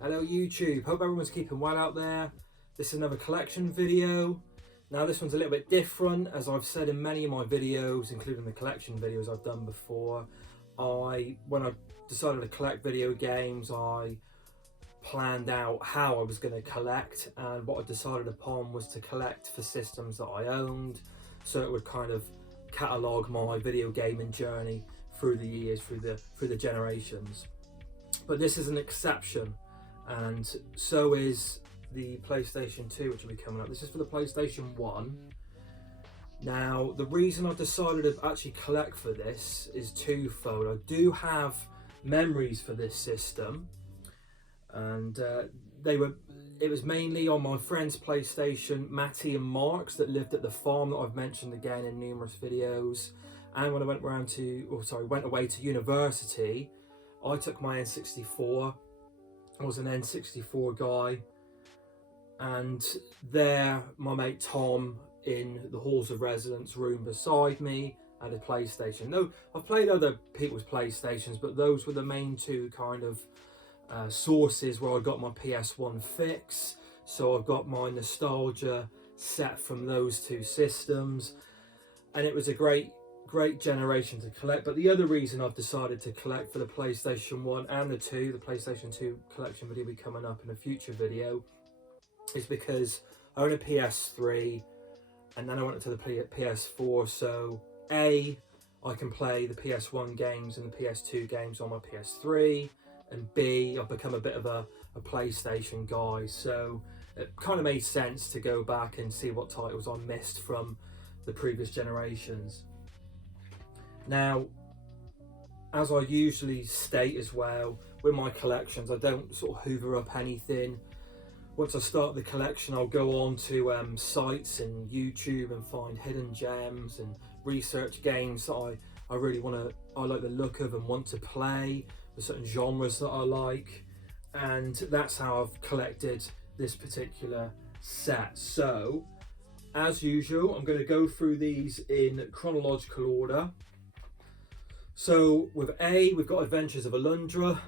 Hello YouTube, hope everyone's keeping well out there. This is another collection video. Now this one's a little bit different, as I've said in many of my videos, including the collection videos I've done before. When I decided to collect video games, I planned out how I was going to collect, and what I decided upon was to collect for systems that I owned, so it would kind of catalogue my video gaming journey through the years, through the generations. But this is an exception, and so is the PlayStation 2, which will be coming up. This is for the PlayStation 1. Now, the reason I decided to actually collect for this is twofold. I do have memories for this system, and it was mainly on my friend's PlayStation, Matty and Mark's, that lived at the farm that I've mentioned again in numerous videos. And when I went away to university, I took my N64. I was an N64 guy, and there my mate Tom, in the halls of residence room beside me, had a PlayStation. No, I've played other people's PlayStations, but those were the main two kind of sources where I got my PS1 fix. So I've got my nostalgia set from those two systems, and it was a great generation to collect. But the other reason I've decided to collect for the PlayStation 1 and the 2, the PlayStation 2 collection video will be coming up in a future video, is because I own a PS3 and then I went to the PS4, so I can play the PS1 games and the PS2 games on my PS3, and B, I've become a bit of a PlayStation guy, so it kind of made sense to go back and see what titles I missed from the previous generations. Now, as I usually state as well, with my collections, I don't sort of hoover up anything. Once I start the collection, I'll go on to sites and YouTube and find hidden gems and research games that I really I like the look of and want to play, the certain genres that I like, and that's how I've collected this particular set. So, as usual, I'm going to go through these in chronological order. So with A, we've got Adventures of Alundra.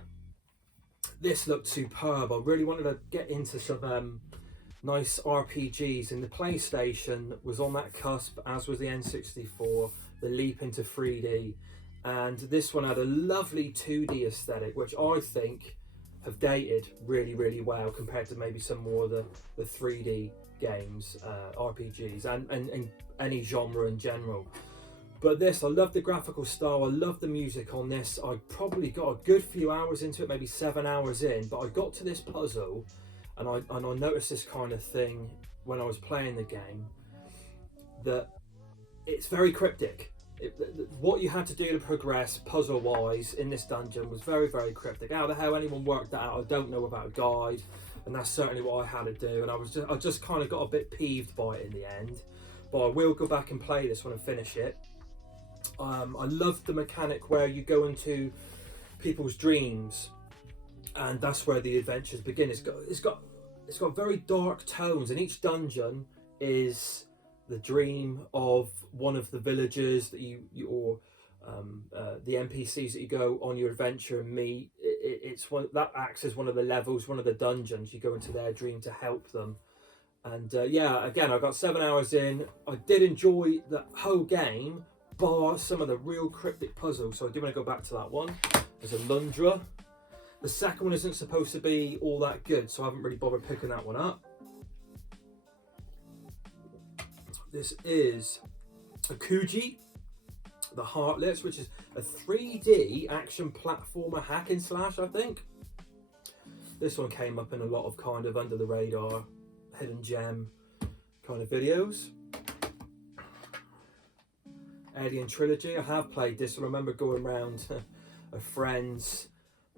This looked superb. I really wanted to get into some nice RPGs, and the PlayStation was on that cusp, as was the N64, the leap into 3D. And this one had a lovely 2D aesthetic, which I think have dated really, really well compared to maybe some more of the 3D games, RPGs, and any genre in general. But this, I love the graphical style, I love the music on this. I probably got a good few hours into it, maybe 7 hours in, but I got to this puzzle, and I noticed this kind of thing when I was playing the game, that it's very cryptic. What you had to do to progress puzzle-wise in this dungeon was very, very cryptic. How the hell anyone worked that out, I don't know, without a guide, and that's certainly what I had to do, and I just kind of got a bit peeved by it in the end. But I will go back and play this one and finish it. I love the mechanic where you go into people's dreams, and that's where the adventures begin. It's got very dark tones, and each dungeon is the dream of one of the villagers that or the NPCs that you go on your adventure and meet. It's one that acts as one of the levels, one of the dungeons. You go into their dream to help them. And yeah, again, I got 7 hours in. I did enjoy the whole game, bar some of the real cryptic puzzles, so I do want to go back to that one. There's Alundra. The second one isn't supposed to be all that good, so I haven't really bothered picking that one up. This is a Kuji the Heartless, which is a 3D action platformer hack and slash, I think. This one came up in a lot of kind of under the radar, hidden gem kind of videos. Alien Trilogy, I have played this. I remember going around a friend's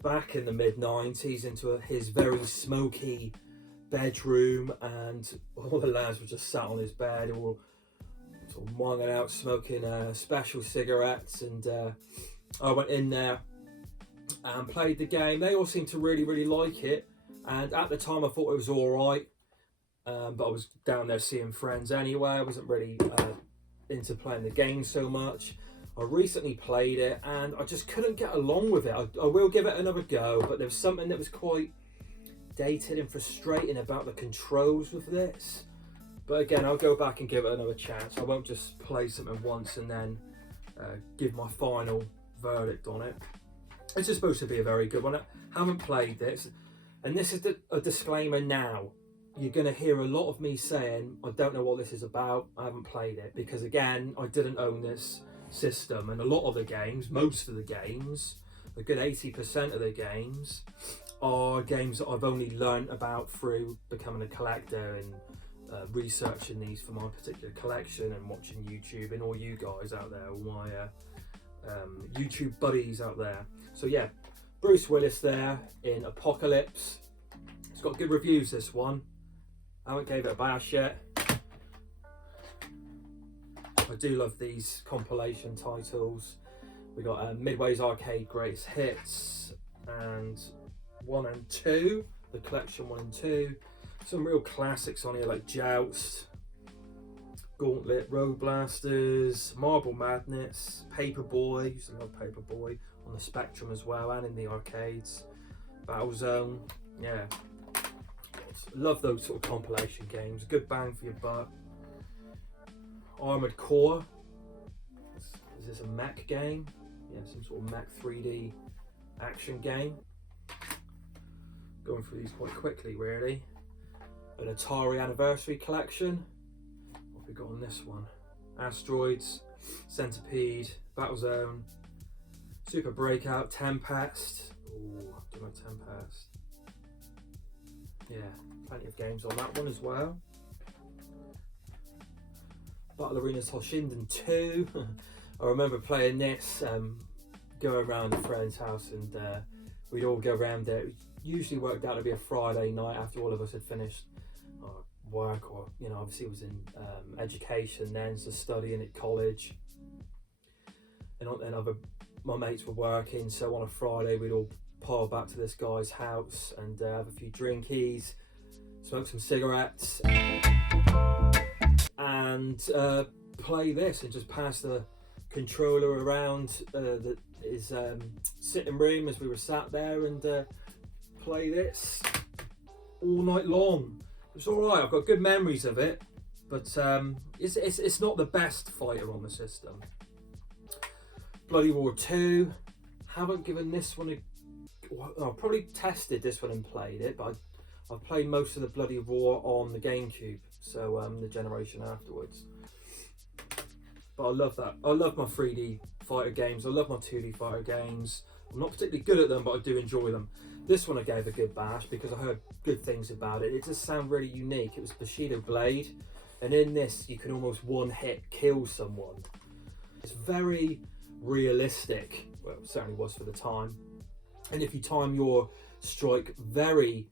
back in the mid-90s into his very smoky bedroom, and all the lads were just sat on his bed, all sort of wanging out, smoking special cigarettes, and I went in there and played the game. They all seemed to really, really like it, and at the time I thought it was alright, but I was down there seeing friends anyway. I wasn't really into playing the game so much. I recently played it and I just couldn't get along with it. I will give it another go, but there was something that was quite dated and frustrating about the controls with this. But again, I'll go back and give it another chance. I won't just play something once and then give my final verdict on it. It's just supposed to be a very good one. I haven't played this, and this is a disclaimer now. You're going to hear a lot of me saying, I don't know what this is about, I haven't played it, because again, I didn't own this system, and a lot of the games, most of the games, a good 80% of the games, are games that I've only learnt about through becoming a collector and researching these for my particular collection and watching YouTube, and all you guys out there, all my YouTube buddies out there. So yeah, Bruce Willis there in Apocalypse. It's got good reviews, this one. I haven't gave it a bash yet. I do love these compilation titles. We got Midway's Arcade Greatest Hits and 1 and 2, the collection 1 and 2. Some real classics on here like Joust, Gauntlet, Road Blasters, Marble Madness, Paperboy. Used to love Paperboy on the Spectrum as well, and in the arcades. Battlezone, yeah. Love those sort of compilation games. Good bang for your buck. Armored Core. Is this a mech game? Yeah, some sort of mech 3D action game. Going through these quite quickly, really. An Atari Anniversary Collection. What have we got on this one? Asteroids, Centipede, Battlezone, Super Breakout, Tempest. Ooh, I don't know Tempest. Yeah, plenty of games on that one as well. Battle Arenas Toshinden 2. I remember playing this, going around a friend's house, and we'd all go around there. It usually worked out to be a Friday night after all of us had finished work, or obviously it was in education then, so studying at college, and my mates were working, so on a Friday we'd all pile back to this guy's house and have a few drinkies, smoke some cigarettes, and play this, and just pass the controller around his sitting room as we were sat there, and play this all night long. It was alright, I've got good memories of it, but it's not the best fighter on the system. Bloody Roar 2, haven't given this one I've probably tested this one and played it, but I've played most of the Bloody Roar on the GameCube, so the generation afterwards. But I love that. I love my 3D fighter games, I love my 2D fighter games. I'm not particularly good at them, but I do enjoy them. This one I gave a good bash because I heard good things about it. It does sound really unique. It was Bushido Blade, and in this you can almost one-hit kill someone. It's very realistic, well it certainly was for the time, and if you time your strike very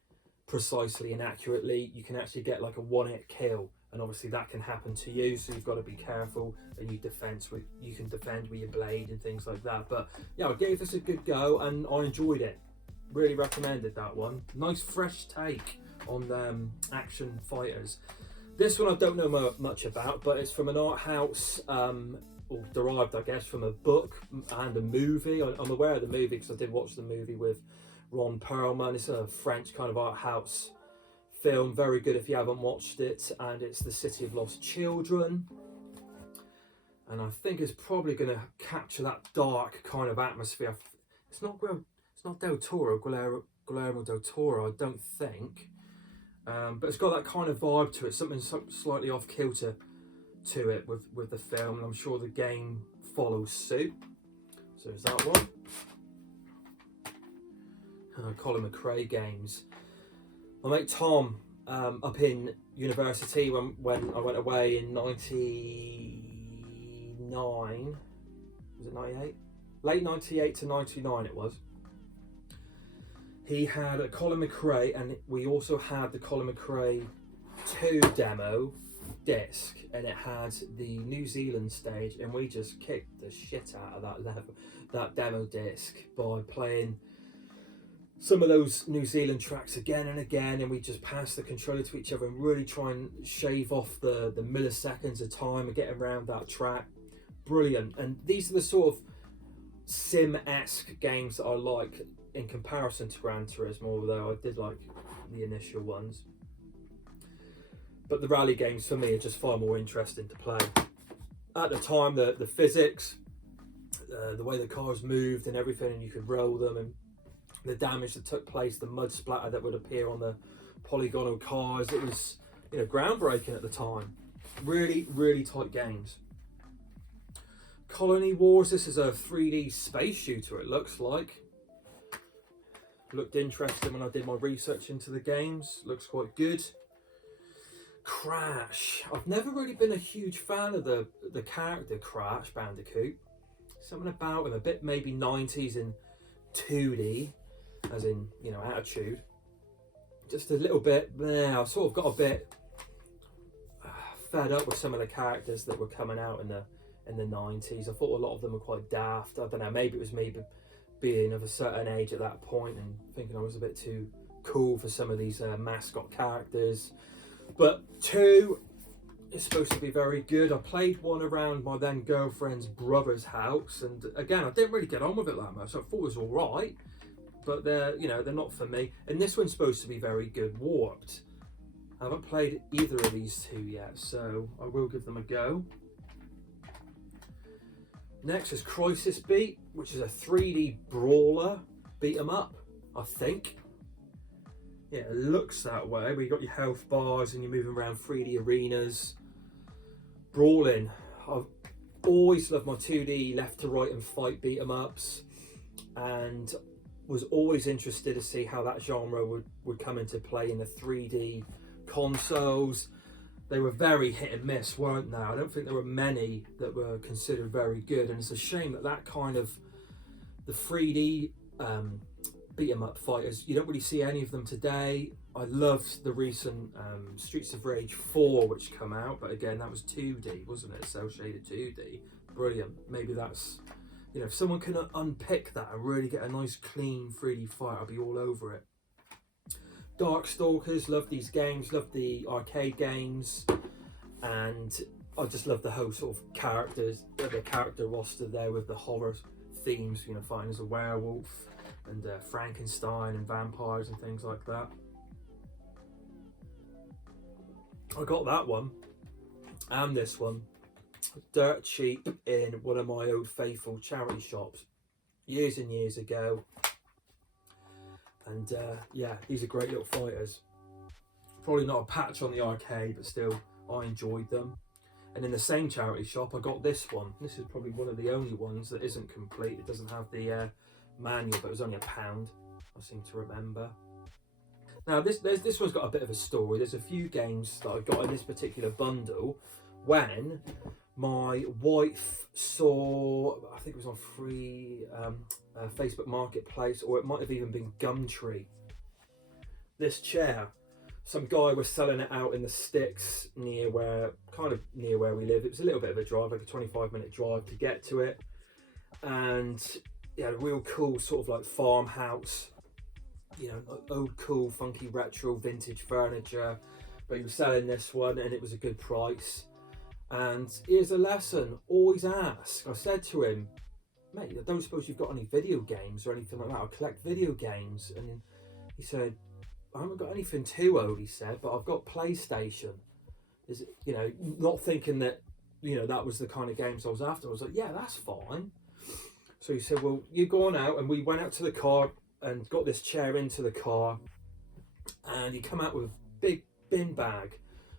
precisely and accurately, you can actually get like a one-hit kill, and obviously that can happen to you, so you've got to be careful, and you can defend with your blade and things like that. But yeah, I gave this a good go and I enjoyed it. Really recommended that one. Nice fresh take on action fighters. This one I don't know much about, but it's from an art house, or derived I guess from a book and a movie. I'm aware of the movie because I did watch the movie with Ron Perlman. It's a French kind of art house film, very good if you haven't watched it, and it's The City of Lost Children, and I think it's probably going to capture that dark kind of atmosphere. It's not Del Toro, Guillermo del Toro, I don't think, but it's got that kind of vibe to it, something slightly off kilter to it with the film, and I'm sure the game follows suit. So there's that one. Colin Mcrae games. My mate Tom, up in university when I went away in 99, was it 98? Late 98 to 99 it was. He had a Colin Mcrae, and we also had the Colin Mcrae 2 demo disc, and it had the New Zealand stage, and we just kicked the shit out of that demo disc by playing some of those New Zealand tracks again and again, and we just pass the controller to each other and really try and shave off the milliseconds of time and get around that track. Brilliant. And these are the sort of sim-esque games that I like. in comparison to Gran Turismo, although I did like the initial ones. But the rally games for me are just far more interesting to play. At the time, the physics, the way the cars moved and everything, and you could roll them, and the damage that took place, the mud splatter that would appear on the polygonal cars, it was, you know, groundbreaking at the time. Really, really tight games. Colony Wars, this is a 3D space shooter, it looks like. Looked interesting when I did my research into the games, looks quite good. Crash, I've never really been a huge fan of the character Crash Bandicoot. Something about him, a bit maybe 90s in 2D, as in, you know, attitude. Just a little bit, I sort of got a bit fed up with some of the characters that were coming out in the 90s. I thought a lot of them were quite daft. I don't know, maybe it was me being of a certain age at that point and thinking I was a bit too cool for some of these mascot characters. But 2 is supposed to be very good. I played 1 around my then girlfriend's brother's house, and again, I didn't really get on with it that much. I thought it was all right, but they're not for me. And this one's supposed to be very good. Warped. I haven't played either of these 2 yet, so I will give them a go. Next is Crisis Beat, which is a 3D brawler beat 'em up, I think. Yeah, it looks that way, where you got your health bars and you're moving around 3D arenas. Brawling. I've always loved my 2D left to right and fight beat 'em ups, and was always interested to see how that genre would come into play in the 3D consoles. They were very hit and miss, weren't they? I don't think there were many that were considered very good, and it's a shame that kind of the 3D beat 'em up fighters, you don't really see any of them today. I loved the recent Streets of Rage 4 which come out, but again that was 2D, wasn't it? Cell shaded 2D. Brilliant. Maybe that's, you know, if someone can unpick that and really get a nice clean 3D fight, I'll be all over it. Darkstalkers, love these games, love the arcade games, and I just love the whole sort of characters, the character roster there with the horror themes, you know, fighting as a werewolf and Frankenstein and vampires and things like that. I got that one and this one dirt cheap in one of my old faithful charity shops years and years ago. And yeah, these are great little fighters. Probably not a patch on the arcade, but still, I enjoyed them. And in the same charity shop, I got this one. This is probably one of the only ones that isn't complete. It doesn't have the manual, but it was only £1, I seem to remember. Now, this one's got a bit of a story. There's a few games that I got in this particular bundle when my wife saw, I think it was on free Facebook Marketplace, or it might have even been Gumtree. This chair, some guy was selling it out in the sticks near where we live. It was a little bit of a drive, like a 25-minute drive to get to it, and yeah, a real cool sort of like farmhouse, you know, old cool funky retro vintage furniture. But he was selling this one and it was a good price. And here's a lesson: always ask. I said to him, mate, I don't suppose you've got any video games or anything like that? I collect video games. And he said, I haven't got anything too old, he said, but I've got PlayStation. Is it, you know, not thinking that, you know, that was the kind of games I was after. I was like, yeah, that's fine. So he said, well, you go on out, and we went out to the car and got this chair into the car, and he come out with a big bin bag.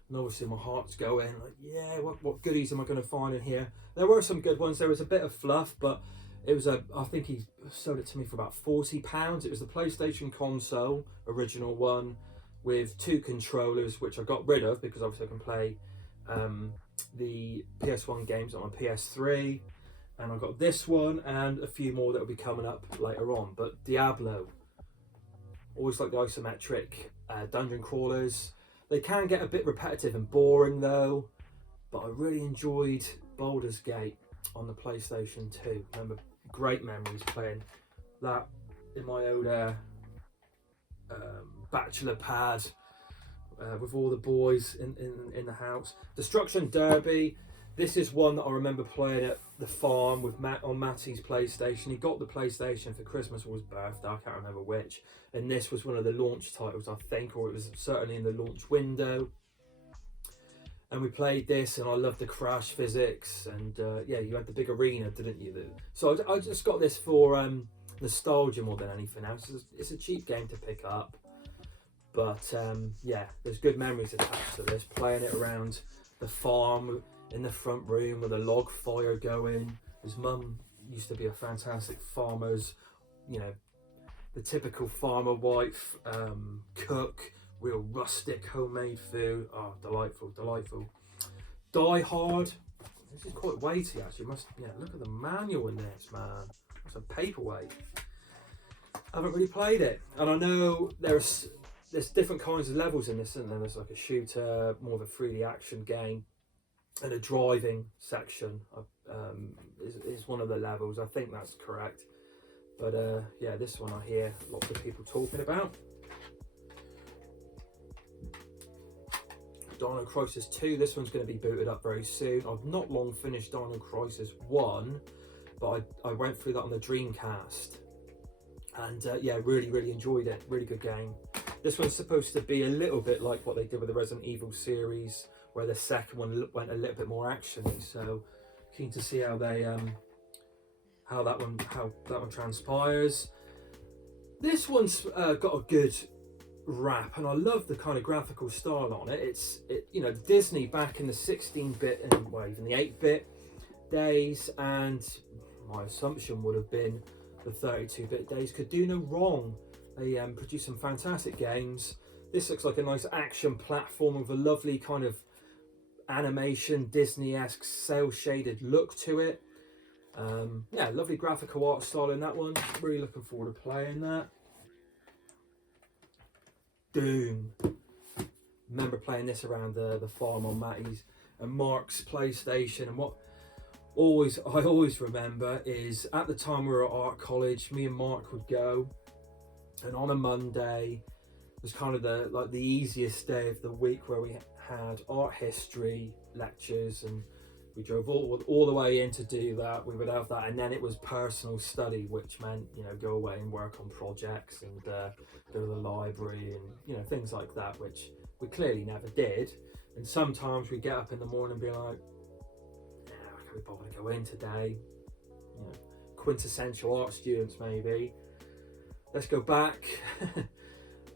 And obviously my heart's going, like, yeah, what goodies am I going to find in here? There were some good ones. There was a bit of fluff, but it was I think he sold it to me for about £40. It was the PlayStation console, original one, with 2 controllers, which I got rid of because obviously I can play the PS1 games on my PS3. And I got this one and a few more that will be coming up later on. But Diablo, always like the isometric dungeon crawlers. They can get a bit repetitive and boring though, but I really enjoyed Baldur's Gate on the PlayStation 2. Remember, great memories playing that in my old bachelor pad with all the boys in the house. Destruction Derby, This is one that I remember playing at the farm with Matt on Matty's PlayStation. He got the PlayStation for Christmas or his birthday, I can't remember which. And this was one of the launch titles, I think, or it was certainly in the launch window. And we played this, and I loved the crash physics. And yeah, you had the big arena, didn't you? So I just got this for nostalgia more than anything else. It's a cheap game to pick up, but yeah, there's good memories attached to this. Playing it around the farm in the front room with a log fire going. His mum used to be a fantastic farmer's, you know, the typical farmer wife, cook, real rustic homemade food. Oh, delightful, delightful. Die Hard. This is quite weighty actually. Look at the manual in this, man. It's a paperweight. I haven't really played it, and I know there's different kinds of levels in this, and then there's like a shooter, more of a 3D action game, and a driving section is one of the levels. I think that's correct. But yeah, this one I hear lots of people talking about. Dino Crisis 2, this one's going to be booted up very soon. I've not long finished Dino Crisis 1, but I went through that on the Dreamcast. And yeah, really enjoyed it. Really good game. This one's supposed to be a little bit like what they did with the Resident Evil series, where the second one went a little bit more actiony. So keen to see how they how that one transpires. This one's got a good rap, and I love the kind of graphical style on it. You know, Disney back in the 16-bit and well, even the 8-bit days, and my assumption would have been the 32-bit days, could do no wrong. They produced some fantastic games. This looks like a nice action platform with a lovely kind of animation, Disney-esque, cel-shaded look to it. Yeah, lovely graphical art style in that one. Really looking forward to playing that. Doom. Remember playing this around the farm on Matty's and Mark's PlayStation, and what I always remember is at the time we were at art college, me and Mark would go, and on a Monday was kind of the easiest day of the week, where we had art history lectures, and we drove all the way in to do that. We would have that, and then it was personal study, which meant, you know, go away and work on projects and go to the library and, you know, things like that, which we clearly never did. And sometimes we get up in the morning and be like, yeah, I can't be bothered to go in today. You know, quintessential art students maybe. Let's go back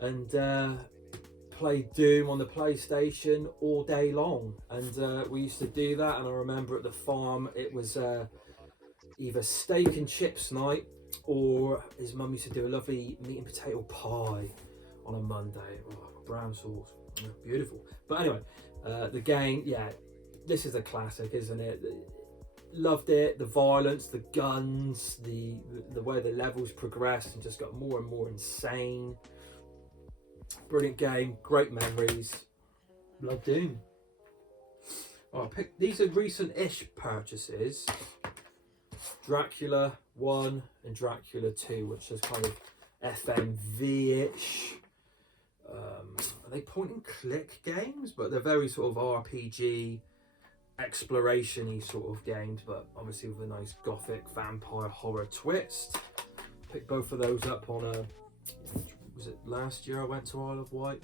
and play Doom on the PlayStation all day long. And we used to do that, and I remember at the farm it was either steak and chips night, or his mum used to do a lovely meat and potato pie on a Monday. Oh, brown sauce, beautiful. But anyway, the game, yeah, this is a classic, isn't it? Loved it. The violence, the guns, the way the levels progressed and just got more and more insane. Brilliant game, great memories. Love Doom. Oh, these are recent-ish purchases. Dracula 1 and Dracula 2, which is kind of FMV-ish. Are they point and click games? But they're very sort of RPG, exploration-y sort of games, but obviously with a nice gothic vampire horror twist. Picked both of those up on a... Was it last year I went to Isle of Wight,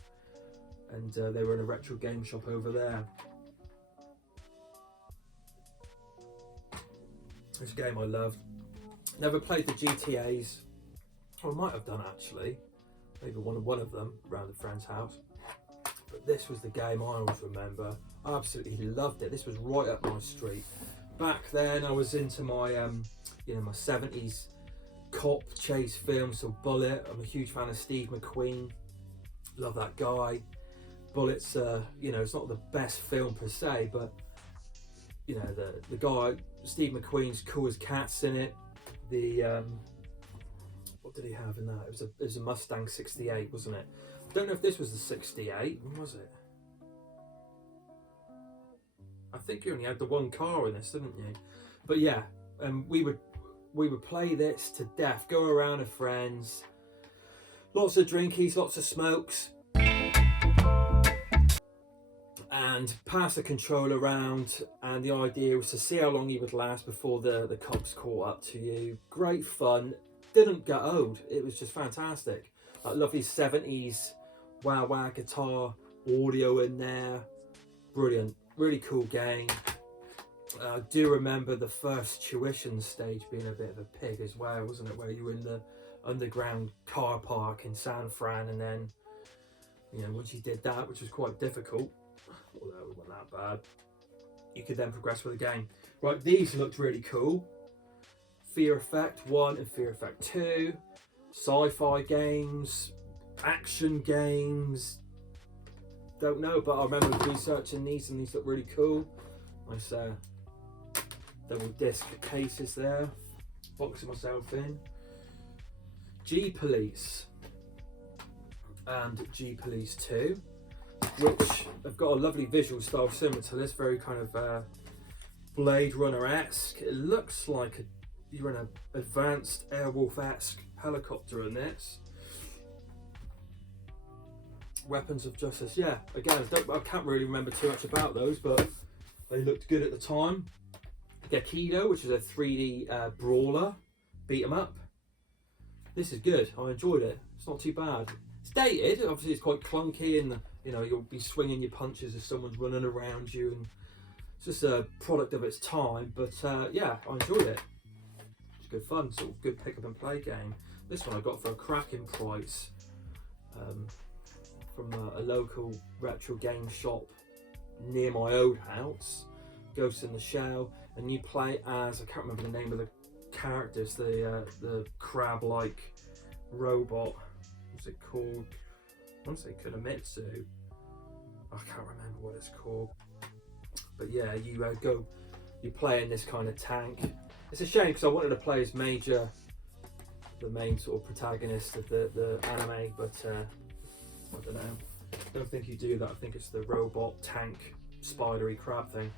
and they were in a retro game shop over there. This game I loved. Never played the GTAs. Or I might have done actually. Maybe one of them around a friend's house. But this was the game I always remember. I absolutely loved it. This was right up my street. Back then I was into my you know, my 70s cop chase films, so Bullet. I'm a huge fan of Steve McQueen. Love that guy. Bullet's you know, it's not the best film per se, but you know, the guy Steve McQueen's cool as cats in it. The what did he have in that? It was a Mustang 68, wasn't it? I don't know if this was the 68. When was it? I think you only had the one car in this, didn't you? But yeah, we would play this to death, go around with friends, lots of drinkies, lots of smokes, and and pass the controller around, and the idea was to see how long you would last before the cops caught up to you. Great fun, didn't get old, it was just fantastic. That lovely 70s wah guitar audio in there, brilliant, really cool game. I do remember the first tuition stage being a bit of a pig as well, wasn't it, where you were in the underground car park in San Fran, and then, you know, once you did that, which was quite difficult, although it wasn't that bad, you could then progress with the game. Right, these looked really cool. Fear Effect 1 and Fear Effect 2, sci-fi games, action games, don't know, but I remember researching these and these look really cool. Nice double disc cases there, boxing myself in. G-Police and G-Police 2, which have got a lovely visual style similar to this, very kind of Blade Runner-esque. It looks like you're in an advanced Airwolf-esque helicopter in this. Weapons of Justice, yeah, again, I can't really remember too much about those, but they looked good at the time. Aikido, which is a 3D brawler, beat 'em up. This is good, I enjoyed it, it's not too bad. It's dated, obviously it's quite clunky, and you know, you'll be swinging your punches as someone's running around you, and it's just a product of its time, but yeah, I enjoyed it. It's good fun, sort of good pick up and play game. This one I got for a cracking price from a local retro game shop near my old house, Ghost in the Shell, and you play as, I can't remember the name of the characters, the crab-like robot, what's it called? I want to say Kunamitsu, I can't remember what it's called, but yeah, you play in this kind of tank. It's a shame because I wanted to play as Major, the main sort of protagonist of the anime, but I don't know, I don't think you do that. I think it's the robot tank spidery crab thing.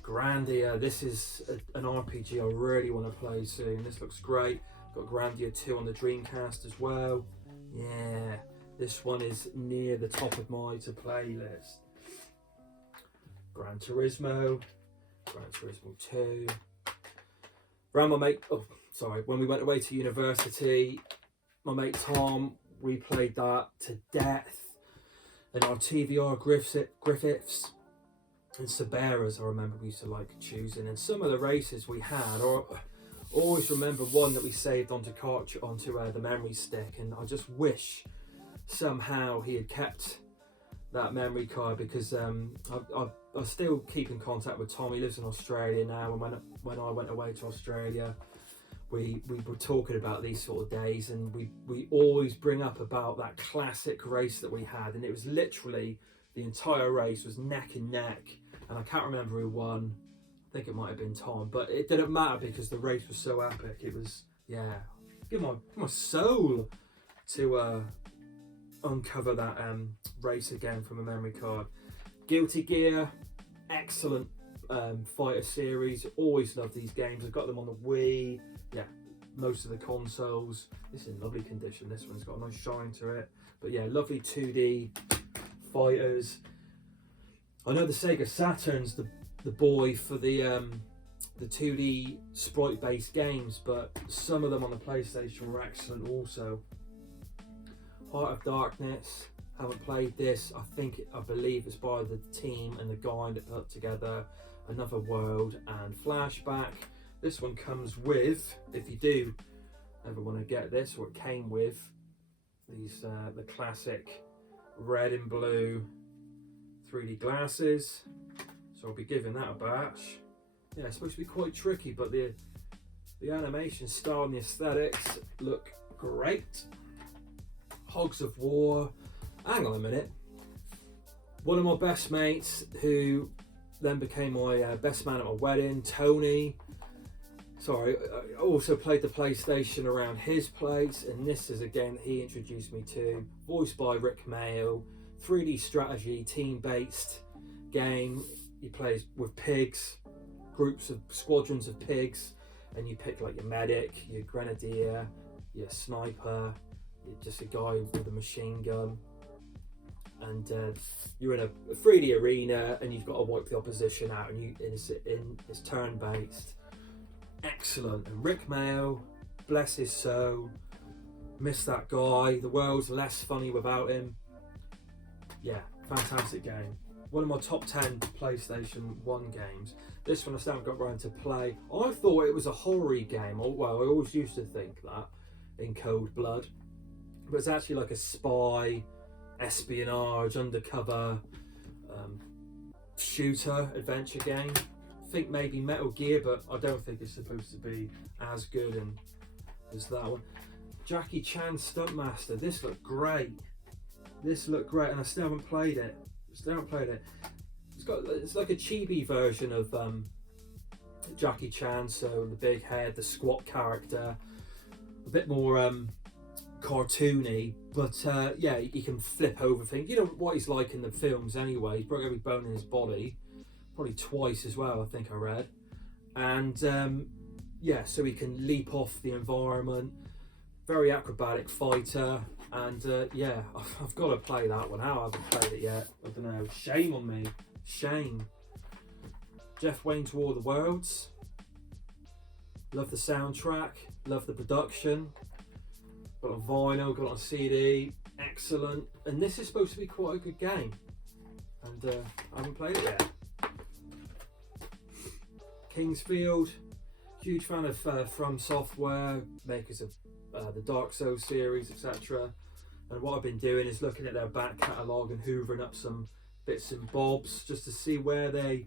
Grandia, this is an RPG I really want to play soon. This looks great. Got Grandia 2 on the Dreamcast as well. Yeah, this one is near the top of my to play list. Gran Turismo 2. Around my mate, when we went away to university, my mate Tom, we played that to death. And our TVR Griffiths and Saberas, I remember we used to like choosing, and some of the races we had, or I always remember one that we saved onto the memory stick, and I just wish somehow he had kept that memory card, because I still keep in contact with Tom. He lives in Australia now, and when I went away to Australia, we were talking about these sort of days, and we always bring up about that classic race that we had, and it was literally, the entire race was neck and neck, and I can't remember who won. I think it might have been Tom, but it didn't matter because the race was so epic. It was, yeah, give my soul to uncover that race again from a memory card. Guilty Gear, excellent fighter series. Always love these games. I've got them on the Wii. Yeah, most of the consoles. This is in lovely condition. This one's got a nice shine to it. But yeah, lovely 2D fighters. I know the Sega Saturn's the boy for the 2D sprite-based games, but some of them on the PlayStation were excellent also. Heart of Darkness, haven't played this. I believe it's by the team and the guy that put together Another World and Flashback. This one comes with, if you do ever want to get this, or it came with these the classic red and blue 3D glasses, so I'll be giving that a bash. Yeah, it's supposed to be quite tricky, but the animation style and the aesthetics look great. Hogs of War, hang on a minute, one of my best mates who then became my best man at my wedding, Tony, sorry, I also played the PlayStation around his place, and this is a game that he introduced me to, voiced by Rick Mayo, 3D strategy, team-based game. You play with pigs, squadrons of pigs, and you pick like your medic, your grenadier, your sniper, you're just a guy with a machine gun. and you're in a 3D arena, and you've got to wipe the opposition out, and it's turn-based. Excellent. And Rick Mail, bless his soul, miss that guy. The world's less funny without him. Yeah, fantastic game. One of my top 10 PlayStation 1 games. This one I still haven't got around to play. I thought it was a horror game. Well, I always used to think that in Cold Blood. But it's actually like a spy, espionage, undercover shooter adventure game. I think maybe Metal Gear, but I don't think it's supposed to be as good as that one. Jackie Chan Stuntmaster. This looked great. And I still haven't played it. It's like a chibi version of Jackie Chan, so the big head, the squat character, a bit more cartoony, but yeah, he can flip over things. You know what he's like in the films anyway. He's broke every bone in his body, probably twice as well, I think I read. And yeah, so he can leap off the environment. Very acrobatic fighter. And yeah, I've got to play that one. How I haven't played it yet, I don't know. Shame on me. Shame. Jeff Wayne's War of the Worlds. Love the soundtrack. Love the production. Got it on vinyl, got it on CD. Excellent. And this is supposed to be quite a good game. And I haven't played it yet. Kingsfield. Huge fan of From Software, makers of the Dark Souls series, etc. And what I've been doing is looking at their back catalogue and hoovering up some bits and bobs just to see where they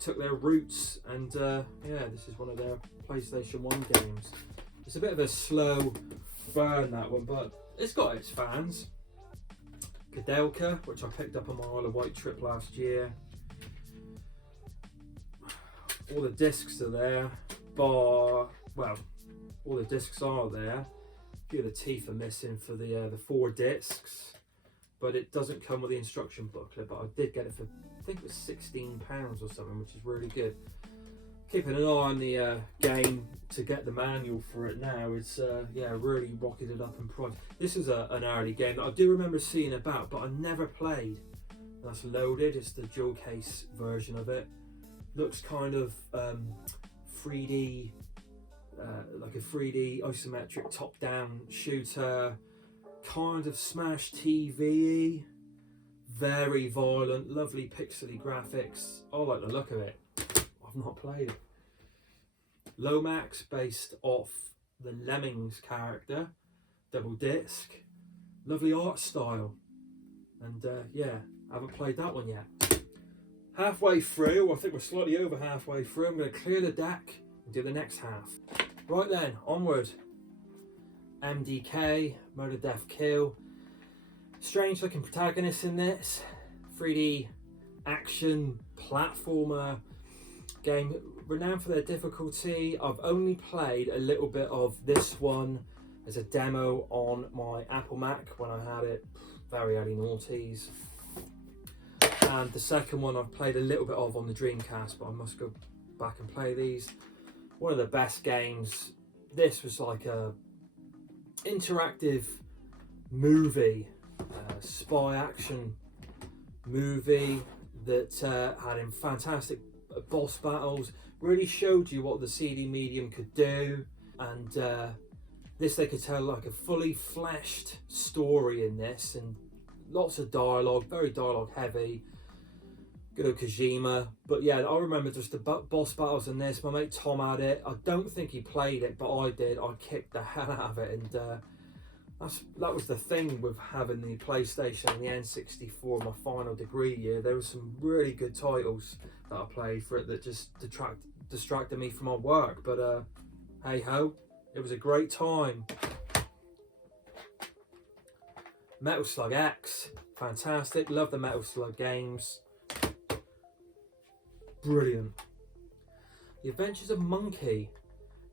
took their roots. And yeah, this is one of their PlayStation 1 games. It's a bit of a slow burn, that one, but it's got its fans. Kadelka, which I picked up on my Isle of Wight trip last year. All the discs are there, well, all the discs are there. A few of the teeth are missing for the 4 discs, but it doesn't come with the instruction booklet. But I did get it for, I think it was £16 or something, which is really good. Keeping an eye on the game to get the manual for it now. It's yeah, really rocketed up in price. This is an early game that I do remember seeing about, but I never played. That's loaded. It's the dual case version of it. Looks kind of 3D. Like a 3D isometric top-down shooter, kind of Smash TV, very violent, lovely pixely graphics. I like the look of it. I've not played it. Lomax, based off the Lemmings character, double disc, lovely art style, and yeah, I haven't played that one yet. Halfway through, I think we're slightly over halfway through. I'm going to clear the deck and do the next half. Right then, onward. MDK, Murder, Death, Kill. Strange looking protagonist in this. 3D action platformer game, renowned for their difficulty. I've only played a little bit of this one as a demo on my Apple Mac when I had it very early noughties. And the second one I've played a little bit of on the Dreamcast, but I must go back and play these. One of the best games. This was like a interactive movie, spy action movie that had fantastic boss battles. Really showed you what the CD medium could do, and this they could tell like a fully fleshed story in this, and lots of dialogue, very dialogue heavy. Good old Kojima. But yeah, I remember just the boss battles in this. My mate Tom had it. I don't think he played it, but I did. I kicked the hell out of it, and that was the thing with having the PlayStation and the N64 my final degree year. There were some really good titles that I played for it that just distracted me from my work. But hey ho, it was a great time. Metal Slug X, fantastic. Love the Metal Slug games. Brilliant. The Adventures of Monkey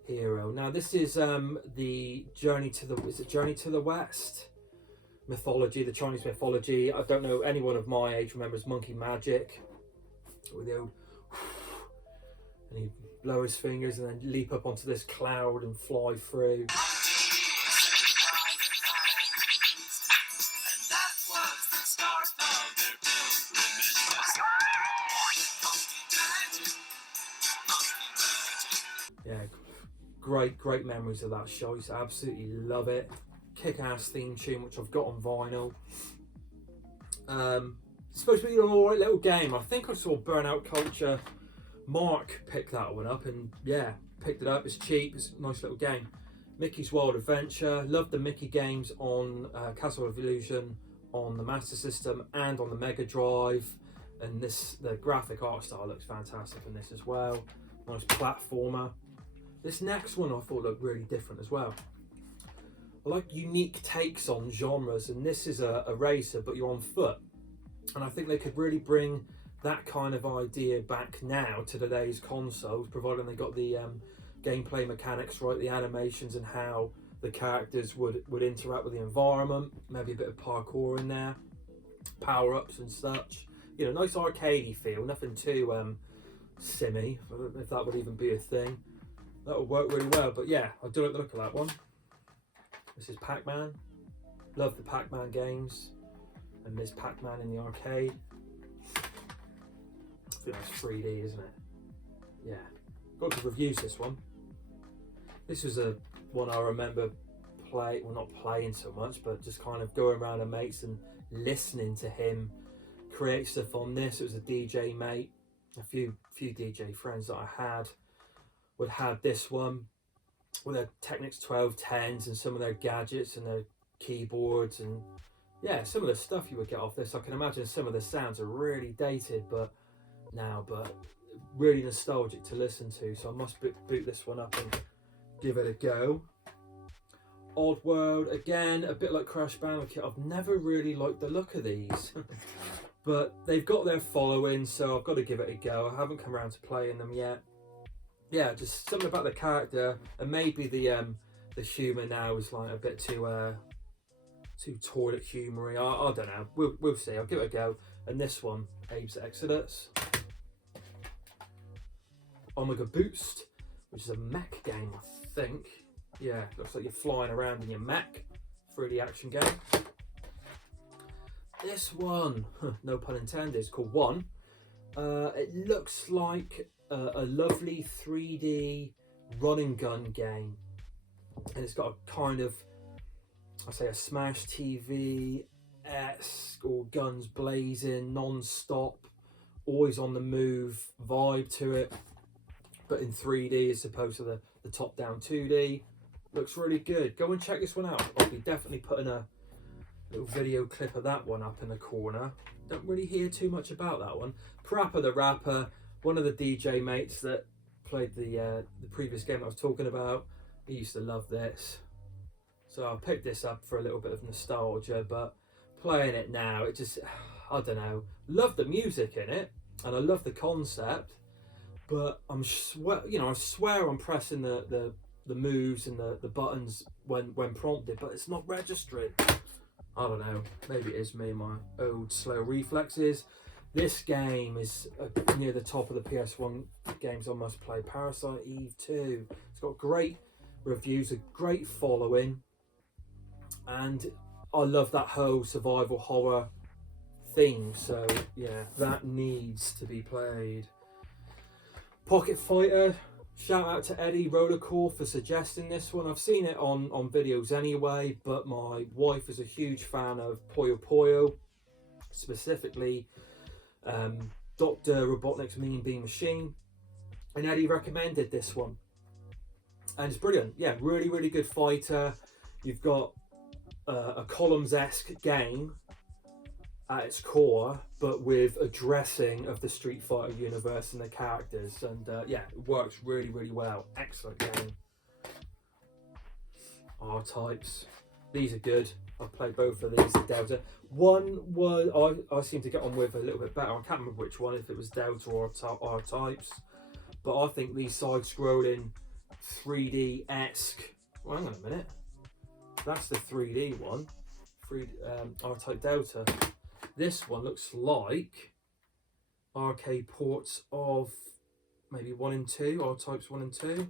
Hero. Now this is the Journey to the West mythology, the Chinese mythology. I don't know anyone of my age remembers Monkey Magic with the old and he'd blow his fingers and then leap up onto this cloud and fly through. Yeah, great memories of that show. I used to absolutely love it. Kick-ass theme tune, which I've got on vinyl. It's supposed to be an alright little game. I think I saw Burnout Culture Mark pick that one up, and yeah, picked it up. It's cheap, it's a nice little game. Mickey's Wild Adventure. Love the Mickey games on Castle of Illusion on the Master System and on the Mega Drive. And the graphic art style looks fantastic in this as well. Nice platformer. This next one I thought looked really different as well. I like unique takes on genres, and this is a racer, but you're on foot. And I think they could really bring that kind of idea back now to today's consoles, providing they got the gameplay mechanics right, the animations, and how the characters would interact with the environment. Maybe a bit of parkour in there, power-ups and such. You know, nice arcadey feel, nothing too simmy, if that would even be a thing. That would work really well, but yeah, I do like the look of that one. This is Pac-Man. Love the Pac-Man games. And this Pac-Man in the arcade. I think that's 3D, isn't it? Yeah. Got to reviews this one. This was a one I remember not playing so much, but just kind of going around with mates and listening to him create stuff on this. It was a DJ mate. A few DJ friends that I had would have this one with their Technics 1210s and some of their gadgets and their keyboards, and yeah, some of the stuff you would get off this. I can imagine some of the sounds are really dated but really nostalgic to listen to, so I must boot this one up and give it a go. Oddworld, again, a bit like Crash Bandicoot. I've never really liked the look of these but they've got their following, so I've got to give it a go. I haven't come around to playing them yet. Yeah, just something about the character, and maybe the humour now is like a bit too toilet humoury. I don't know. We'll see. I'll give it a go. And this one, Abe's Exodus. Omega Boost, which is a mech game, I think. Yeah, looks like you're flying around in your mech. 3D action game. This one, no pun intended, it's called One. It looks like a lovely 3D run and gun game, and it's got a kind of, I say, a Smash TV-esque or guns blazing, non-stop, always on the move vibe to it, but in 3D as opposed to the top-down 2D. Looks really good. Go and check this one out. I'll be definitely putting a little video clip of that one up in the corner. Don't really hear too much about that one. Parappa the Rapper, one of the DJ mates that played the previous game I was talking about, he used to love this. So I picked this up for a little bit of nostalgia, but playing it now, it just, I don't know. Love the music in it, and I love the concept, but I swear I'm pressing the moves and the buttons when prompted, but it's not registering. I don't know, maybe it is me and my old slow reflexes. This game is near the top of the PS1 games I must play. Parasite Eve 2. It's got great reviews, a great following, and I love that whole survival horror theme, so yeah, that needs to be played. Pocket Fighter. Shout out to Eddie Rollercore for suggesting this one. I've seen it on videos anyway, but my wife is a huge fan of Puyo Puyo, specifically Dr. Robotnik's Mean Bean Machine, and Eddie recommended this one, and it's brilliant. Yeah, really good fighter. You've got a Columns-esque game at its core, but with a dressing of the Street Fighter universe and the characters, and yeah, it works really well. Excellent game. R-Types, these are good. I've played both of these. Delta one was I seem to get on with a little bit better. I can't remember which one, if it was Delta or R-Types, but I think these side-scrolling 3D-esque. Well, hang on a minute, that's the 3D one. R-Type Delta. This one looks like arcade ports of maybe 1 and 2, R-Types 1 and 2.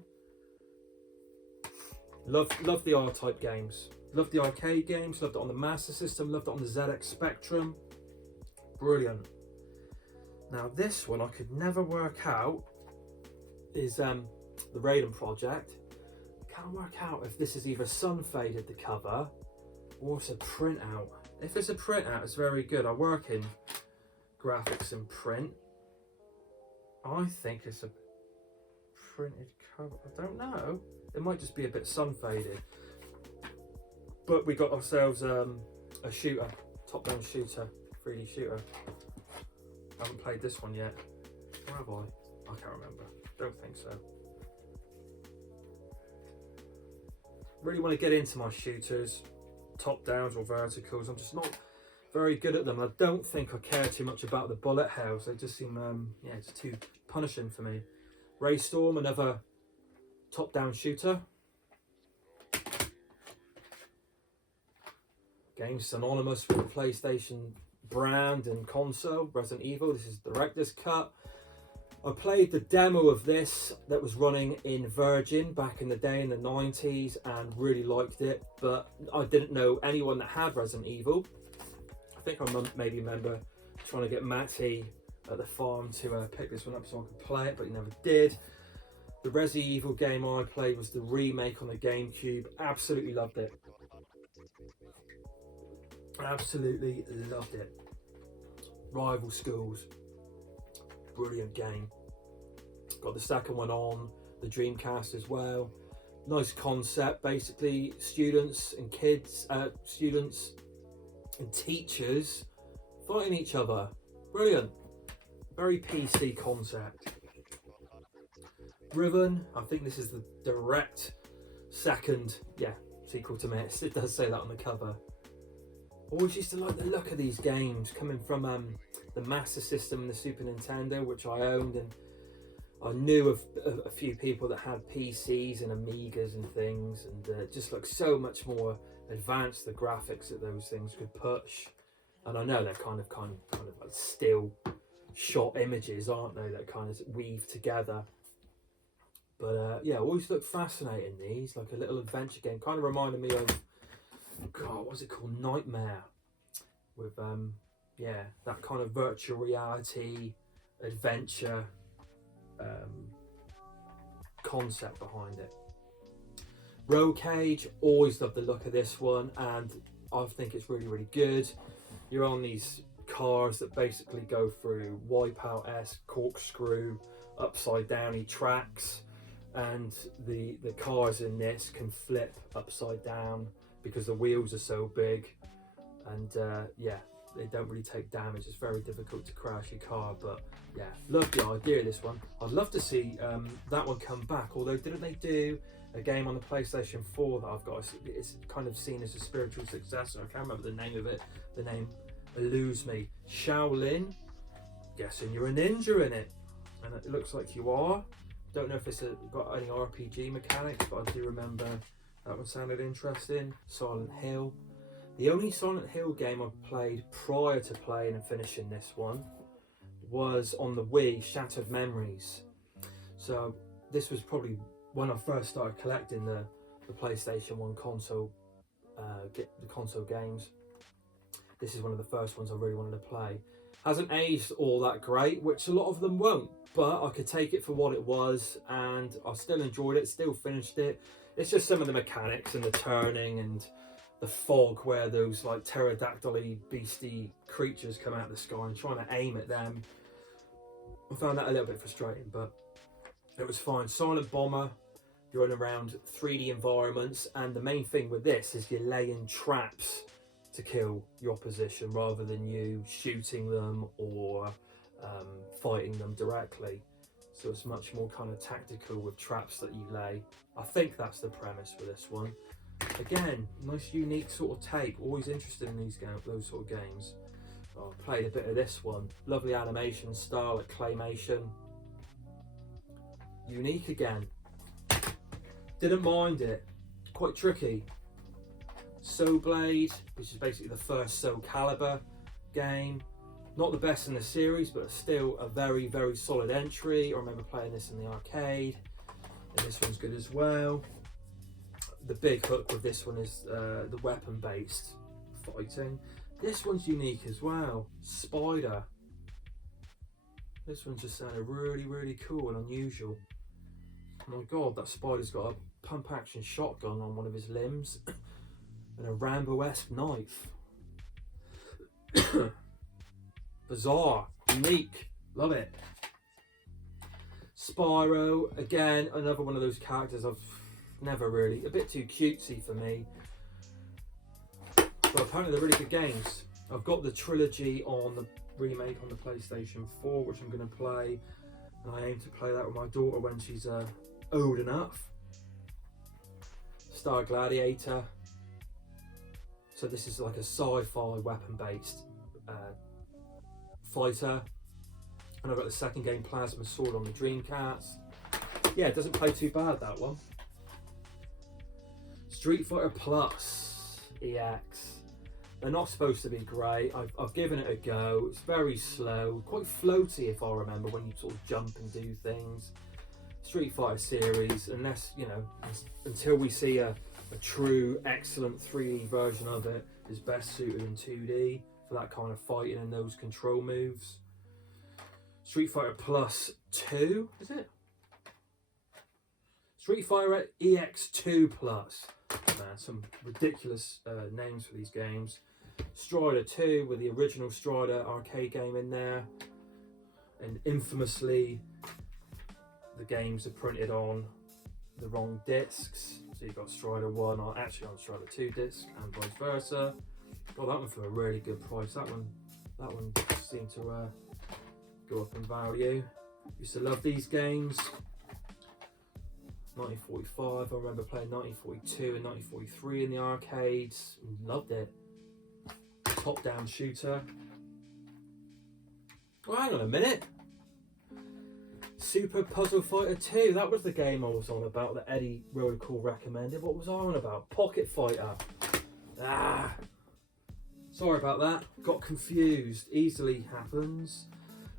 Love the R-Type games. Love the arcade games. Loved it on the Master System. Loved it on the ZX Spectrum. Brilliant. Now this one I could never work out is the Raiden project. Can't work out if this is either sun faded the cover or it's a printout. If it's a printout, it's very good. I work in graphics and print. I think it's a printed cover. I don't know. It might just be a bit sun faded. But we got ourselves a shooter, top-down shooter, 3D shooter. I haven't played this one yet. Or have I? I can't remember. Don't think so. Really want to get into my shooters, top-downs or verticals. I'm just not very good at them. I don't think I care too much about the bullet hells. They just seem, yeah, it's too punishing for me. Raystorm, another top-down shooter. Game synonymous with the PlayStation brand and console. Resident Evil, this is the director's cut. I played the demo of this that was running in Virgin back in the day in the 90s and really liked it, but I didn't know anyone that had Resident Evil. I think I maybe remember trying to get Matty at the farm to pick this one up so I could play it, but he never did. The Resident Evil game I played was the remake on the GameCube. Absolutely loved it. Absolutely loved it. Rival Schools. Brilliant game. Got the second one on the Dreamcast as well. Nice concept. Basically, students and kids, students and teachers fighting each other. Brilliant. Very PC concept. Riven. I think this is the direct second, sequel to Myths. It does say that on the cover. Always used to like the look of these games coming from the Master System and the Super Nintendo, which I owned, and I knew of a few people that had PCs and Amigas and things, and it just looked so much more advanced, the graphics that those things could push. And I know they're kind of like still shot images, aren't they, that kind of weave together. But yeah, always looked fascinating, these, like a little adventure game. Kind of reminded me of, God, what was it called? Nightmare. With that kind of virtual reality adventure concept behind it. Roll Cage, always loved the look of this one, and I think it's really, really good. You're on these cars that basically go through Wipeout-esque corkscrew upside downy tracks, and the cars in this can flip upside down because the wheels are so big, and they don't really take damage. It's very difficult to crash your car, but yeah, love the idea of this one. I'd love to see that one come back, although didn't they do a game on the PlayStation 4 that I've got? It's kind of seen as a spiritual successor. I can't remember the name of it. The name eludes me. Shaolin, guessing you're a ninja in it, and it looks like you are. Don't know if it's got any RPG mechanics, but I do remember that one sounded interesting. Silent Hill. The only Silent Hill game I played prior to playing and finishing this one was on the Wii, Shattered Memories. So this was probably when I first started collecting the PlayStation 1 console, the console games. This is one of the first ones I really wanted to play. Hasn't aged all that great, which a lot of them won't, but I could take it for what it was, and I still enjoyed it, still finished it. It's just some of the mechanics and the turning and the fog where those like pterodactyl-y beastie creatures come out of the sky and trying to aim at them. I found that a little bit frustrating, but it was fine. Silent Bomber, you're in around 3D environments, and the main thing with this is you're laying traps to kill your opposition rather than you shooting them or fighting them directly. So it's much more kind of tactical with traps that you lay. I think that's the premise for this one. Again, nice unique sort of take. Always interested in those sort of games. Oh, I played a bit of this one. Lovely animation style, like claymation. Unique again. Didn't mind it. Quite tricky. Soul Blade, which is basically the first Soul Calibur game. Not the best in the series, but still a very, very solid entry. I remember playing this in the arcade, and this one's good as well. The big hook with this one is the weapon-based fighting. This one's unique as well. Spider. This one just sounded really, really cool and unusual. Oh my god, that spider's got a pump action shotgun on one of his limbs and a Rambo-esque knife. Bizarre, unique, love it. Spyro, again, another one of those characters I've never really, a bit too cutesy for me. But apparently they're really good games. I've got the trilogy on the remake on the PlayStation 4, which I'm going to play. And I aim to play that with my daughter when she's old enough. Star Gladiator. So this is like a sci-fi weapon-based fighter. And I've got the second game, Plasma Sword, on the Dreamcast. Yeah, it doesn't play too bad, that one. Street Fighter Plus EX. They're not supposed to be great. I've given it a go. It's very slow, quite floaty if I remember, when you sort of jump and do things. Street Fighter series, unless, you know, until we see a true excellent 3D version of it, is best suited in 2D for that kind of fighting and those control moves. Street Fighter Plus 2, is it? Street Fighter EX2 Plus. Man, some ridiculous names for these games. Strider 2 with the original Strider arcade game in there. And infamously, the games are printed on the wrong discs. So you've got Strider 1 or actually on Strider 2 disc and vice versa. Got that one for a really good price. That one seemed to go up in value. Used to love these games. 1945, I remember playing 1942 and 1943 in the arcades. Loved it. Top-down shooter. Well, hang on a minute. Super Puzzle Fighter 2. That was the game I was on about that Eddie really cool recommended. What was I on about? Pocket Fighter. Sorry about that. Got confused. Easily happens.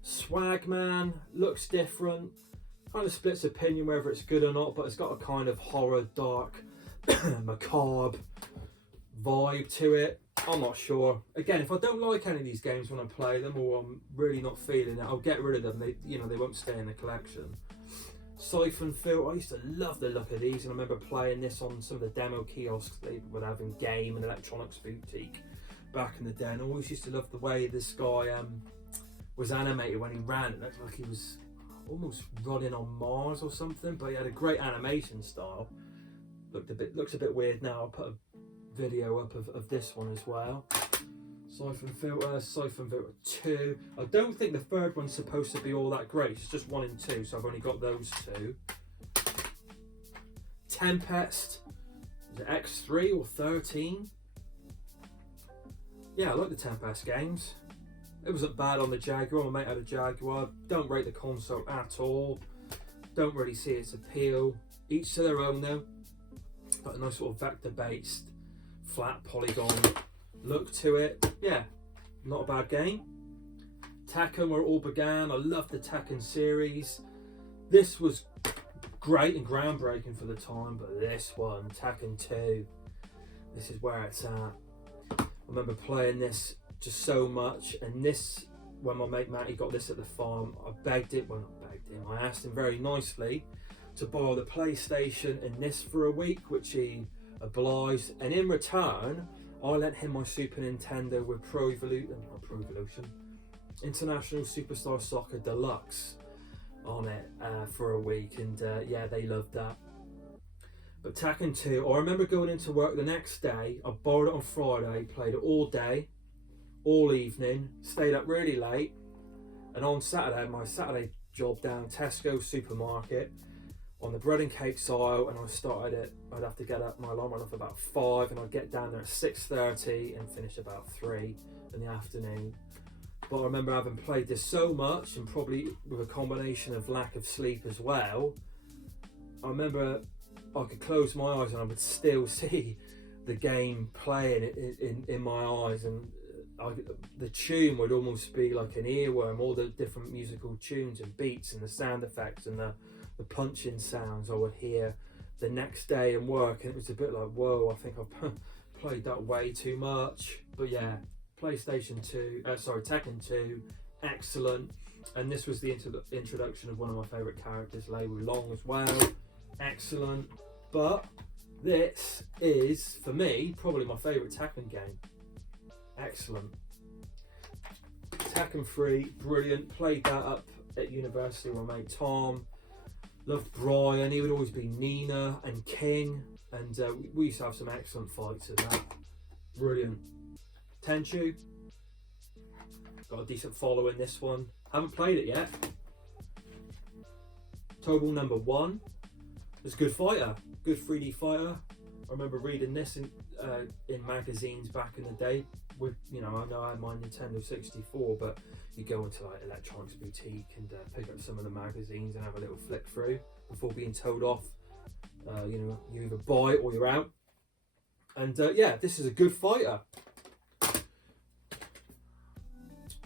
Swagman. Looks different. Kind of splits opinion whether it's good or not, but it's got a kind of horror, dark, macabre vibe to it. I'm not sure. Again, if I don't like any of these games when I play them, or I'm really not feeling it, I'll get rid of them. They won't stay in the collection. Siphon Filter. I used to love the look of these, and I remember playing this on some of the demo kiosks they would have in Game and Electronics Boutique back in the day. And I always used to love the way this guy was animated when he ran. It looked like he was almost running on Mars or something, but he had a great animation style. Looks a bit weird now. I'll put a video up of this one as well. Siphon Filter 2. I don't think the third one's supposed to be all that great. It's just 1 and 2, so I've only got those two. Tempest. Is it X3 or 13? Yeah, I like the Tempest games. It wasn't bad on the Jaguar. My mate had a Jaguar. Don't rate the console at all. Don't really see its appeal. Each to their own though. Got a nice sort of vector-based, flat polygon look to it. Yeah, not a bad game. Tekken, where it all began. I loved the Tekken series. This was great and groundbreaking for the time, but this one, Tekken 2, this is where it's at. I remember playing this just so much, and this, when my mate Matty got this at the farm, I begged him, well not begged him, I asked him very nicely to borrow the PlayStation and this for a week, which he obliged, and in return I lent him my Super Nintendo with Pro Evolution International Superstar Soccer Deluxe on it for a week, and yeah, they loved that. But Tekken 2, I remember going into work the next day. I borrowed it on Friday, played it all day, all evening, stayed up really late, and on Saturday, my Saturday job down Tesco supermarket on the bread and cakes aisle, and I started it. I'd have to get up, my alarm went off about 5, and I'd get down there at 6:30 and finish about 3 in the afternoon. But I remember having played this so much, and probably with a combination of lack of sleep as well, I remember I could close my eyes and I would still see the game playing in my eyes, and the tune would almost be like an earworm. All the different musical tunes and beats and the sound effects and the punching sounds I would hear the next day in work, and it was a bit like, whoa, I think I've played that way too much. But yeah, Tekken 2, excellent. And this was the introduction of one of my favourite characters, Lei Wulong, as well. excellent. But this is, for me, probably my favourite Tekken game. Excellent. Tekken 3, brilliant. Played that up at university with my mate Tom. Loved Brian, he would always be Nina and King. And we used to have some excellent fights at that. Brilliant. Tenchu. Got a decent following this one. Haven't played it yet. Tobal number 1. It's a good fighter. Good 3D fighter. I remember reading this in magazines back in the day. With, you know, I know I had my Nintendo 64, but you go into like electronics boutique and pick up some of the magazines and have a little flick through before being told off. You know, you either buy it or you're out. And yeah, this is a good fighter.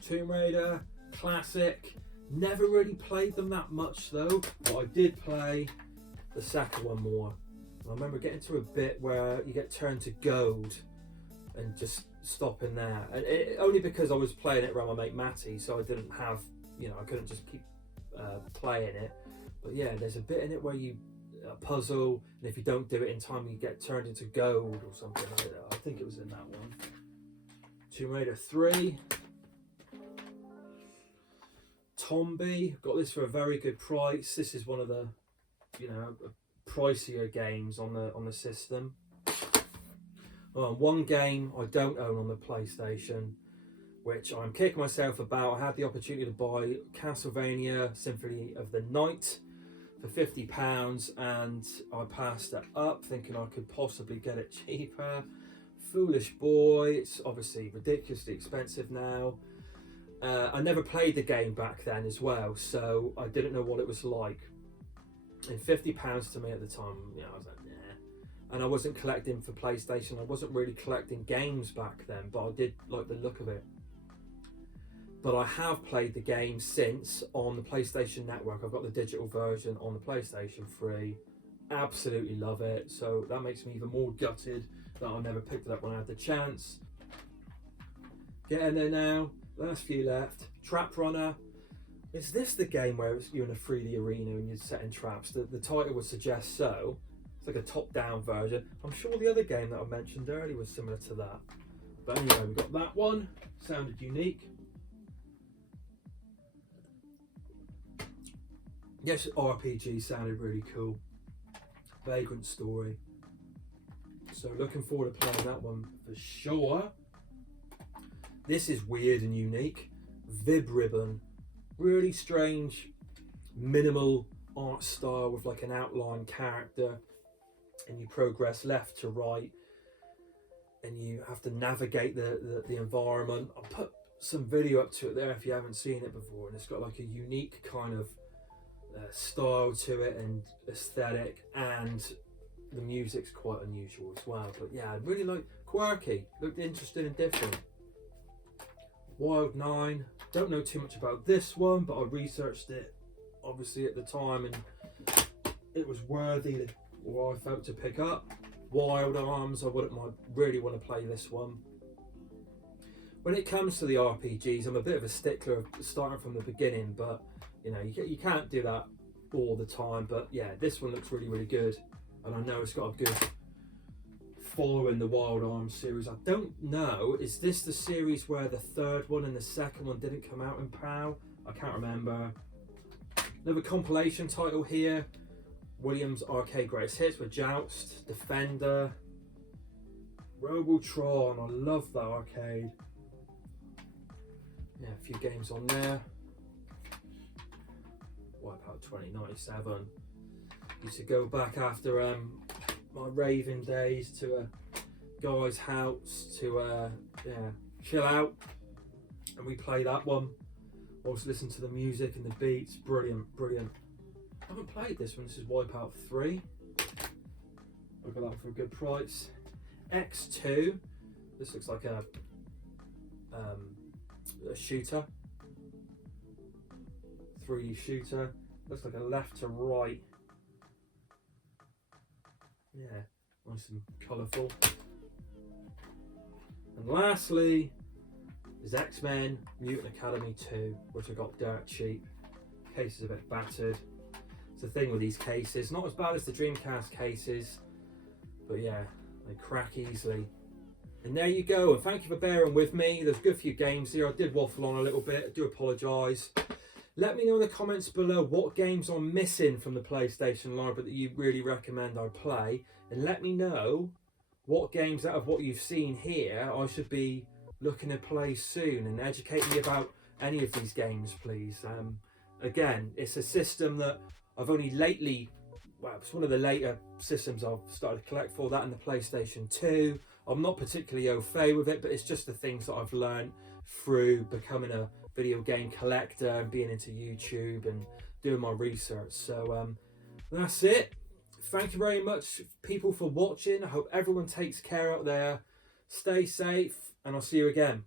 Tomb Raider, classic. Never really played them that much though, but I did play the second one more. I remember getting to a bit where you get turned to gold and just stopping there. And only because I was playing it around my mate Matty, so I didn't have, you know, I couldn't just keep playing it. But yeah, there's a bit in it where you puzzle, and if you don't do it in time, you get turned into gold or something like that. I think it was in that one. Tomb Raider 3. Tombi, got this for a very good price. This is one of the, you know, pricier games on the system. One game I don't own on the PlayStation, which I'm kicking myself about. I had the opportunity to buy Castlevania Symphony of the Night for £50, and I passed it up thinking I could possibly get it cheaper. Foolish boy, it's obviously ridiculously expensive now. I never played the game back then as well, so I didn't know what it was like. And £50 to me at the time, you know, I was like, nah. And I wasn't collecting for PlayStation. I wasn't really collecting games back then, but I did like the look of it. But I have played the game since on the PlayStation Network. I've got the digital version on the PlayStation 3. Absolutely love it. So that makes me even more gutted that I never picked it up when I had the chance. Getting there now. Last few left. Trap Runner. Is this the game where you're in a 3D arena and you're setting traps? The title would suggest so. It's like a top-down version. I'm sure the other game that I mentioned earlier was similar to that. But anyway, we got that one. Sounded unique. Yes, RPG sounded really cool. Vagrant Story. So looking forward to playing that one for sure. This is weird and unique. Vib Ribbon. Really strange, minimal art style with like an outline character, and you progress left to right, and you have to navigate the environment. I'll put some video up to it there if you haven't seen it before, and it's got like a unique kind of style to it and aesthetic, and the music's quite unusual as well. But yeah, I really like quirky, looked interesting and different. Wild 9, don't know too much about this one, but I researched it obviously at the time and it was worthy, or I felt, to pick up. Wild Arms, I wouldn't really want to play this one. When it comes to the RPGs, I'm a bit of a stickler of starting from the beginning, but you know, you can't do that all the time. But yeah, this one looks really, really good, and I know it's got a good following the Wild Arms series. I don't know, is this the series where the third one and the second one didn't come out in PAL? I can't remember. Another compilation title here. Williams Arcade Greatest Hits with Joust, Defender, Robotron. I love that arcade. Yeah, a few games on there. Wipeout 2097. Used to go back after my raving days to a guy's house to chill out, and we play that one. Also listen to the music and the beats. Brilliant. I haven't played this one. This is Wipeout 3. I got that for a good price. X2. This looks like a shooter. 3D shooter. Looks like a left to right. Yeah, nice and colourful. And lastly is X-Men Mutant Academy 2, which I got dirt cheap. Case is a bit battered. It's the thing with these cases. Not as bad as the Dreamcast cases, but yeah, they crack easily. And there you go, and thank you for bearing with me. There's a good few games here. I did waffle on a little bit, I do apologise. Let me know in the comments below what games I'm missing from the PlayStation library that you really recommend I play. And let me know what games out of what you've seen here I should be looking to play soon, and educate me about any of these games, please. Again, it's a system that I've only lately, well, it's one of the later systems I've started to collect for, that and the PlayStation 2. I'm not particularly au fait with it, but it's just the things that I've learned through becoming a video game collector and being into YouTube and doing my research. So that's it. Thank you very much, people, for watching. I hope everyone takes care out there. Stay safe, and I'll see you again.